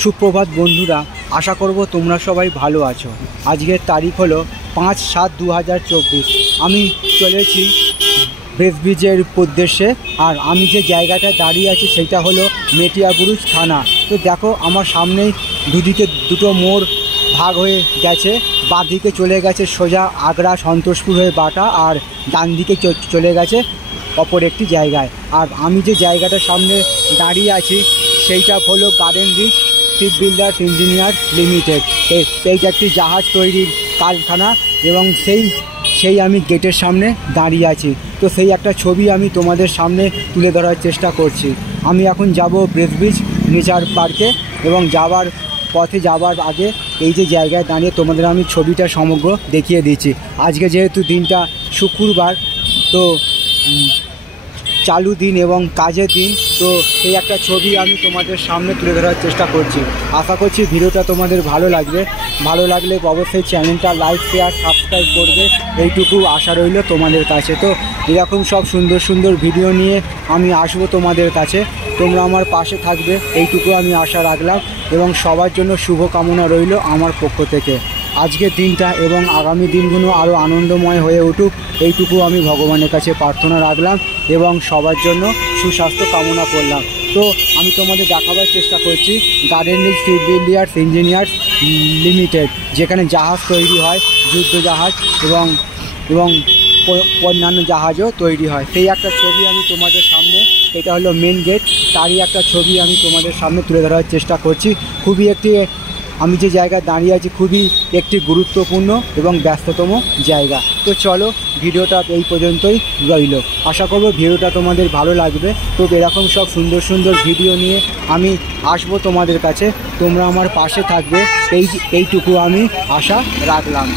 সুপ্রভাত বন্ধুরা, আশা করব তোমরা সবাই ভালো আছো। আজকের তারিখ হলো 5/7/2024। আমি চলেছি ব্রিজের উদ্দেশ্যে। আর আমি যে জায়গাটা দাঁড়িয়ে আছি সেটা হলো মেটিয়াবুরুজ থানা। তো দেখো আমার সামনেই দুদিকে দুটো মোড় ভাগ হয়ে গেছে। বাঁ দিকে চলে গেছে সোজা আগ্রা সন্তোষপুর হয়ে বাটা, আর ডান দিকে চলে গেছে অপর একটি জায়গায়। আর আমি যে জায়গাটার সামনে দাঁড়িয়ে আছি সেইটা হলো Garden Reach Ship Builders Engineer Limited. এইটা একটি জাহাজ তৈরির কারখানা এবং সেই আমি গেটের সামনে দাঁড়িয়ে আছি। তো সেই একটা ছবি আমি তোমাদের সামনে তুলে ধরার চেষ্টা করছি। আমি এখন যাব ব্রিজ নেচার পার্কে এবং পথে যাবার আগে এই যে জায়গায় দাঁড়িয়ে তোমাদের আমি ছবিটা সমগ্র দেখিয়ে দিচ্ছি। আজকে যেহেতু দিনটা শুক্রবার, তো চালু দিন এবং কাজের দিন, তো এই একটা ছবি আমি তোমাদের সামনে তুলে ধরার চেষ্টা করছি। আশা করছি ভিডিওটা তোমাদের ভালো লাগবে। ভালো লাগলে অবশ্যই চ্যানেলটা লাইক শেয়ার সাবস্ক্রাইব করবে, এইটুকু আশা রইল তোমাদের কাছে। তো এরকম সব সুন্দর সুন্দর ভিডিও নিয়ে আমি আসবো তোমাদের কাছে, তোমরা আমার পাশে থাকবে এইটুকু আমি আশা রাখলাম এবং সবার জন্য শুভকামনা রইল আমার পক্ষ থেকে। আজকের দিনটা এবং আগামী দিনগুলো আরও আনন্দময় হয়ে উঠুক এইটুকু আমি ভগবানের কাছে প্রার্থনা রাখলাম এবং সবার জন্য সুস্বাস্থ্য কামনা করলাম। তো আমি তোমাদের দেখাবার চেষ্টা করছি Garden Reach Ship Builders Engineer Limited, যেখানে জাহাজ তৈরি হয়, যুদ্ধ জাহাজ এবং অন্যান্য জাহাজও তৈরি হয়। সেই একটা ছবি আমি তোমাদের সামনে, এটা হলো মেন গেট, তারই একটা ছবি আমি তোমাদের সামনে তুলে ধরার চেষ্টা করছি। আমি যে জায়গায় দাঁড়িয়ে আছি খুবই একটি গুরুত্বপূর্ণ এবং ব্যস্ততম জায়গা। তো চলো, ভিডিওটা এই পর্যন্তই রইল। আশা করব ভিডিওটা তোমাদের ভালো লাগবে। তো এরকম সব সুন্দর সুন্দর ভিডিও নিয়ে আমি আসবো তোমাদের কাছে, তোমরা আমার পাশে থাকবে এইটুকু আমি আশা রাখলাম।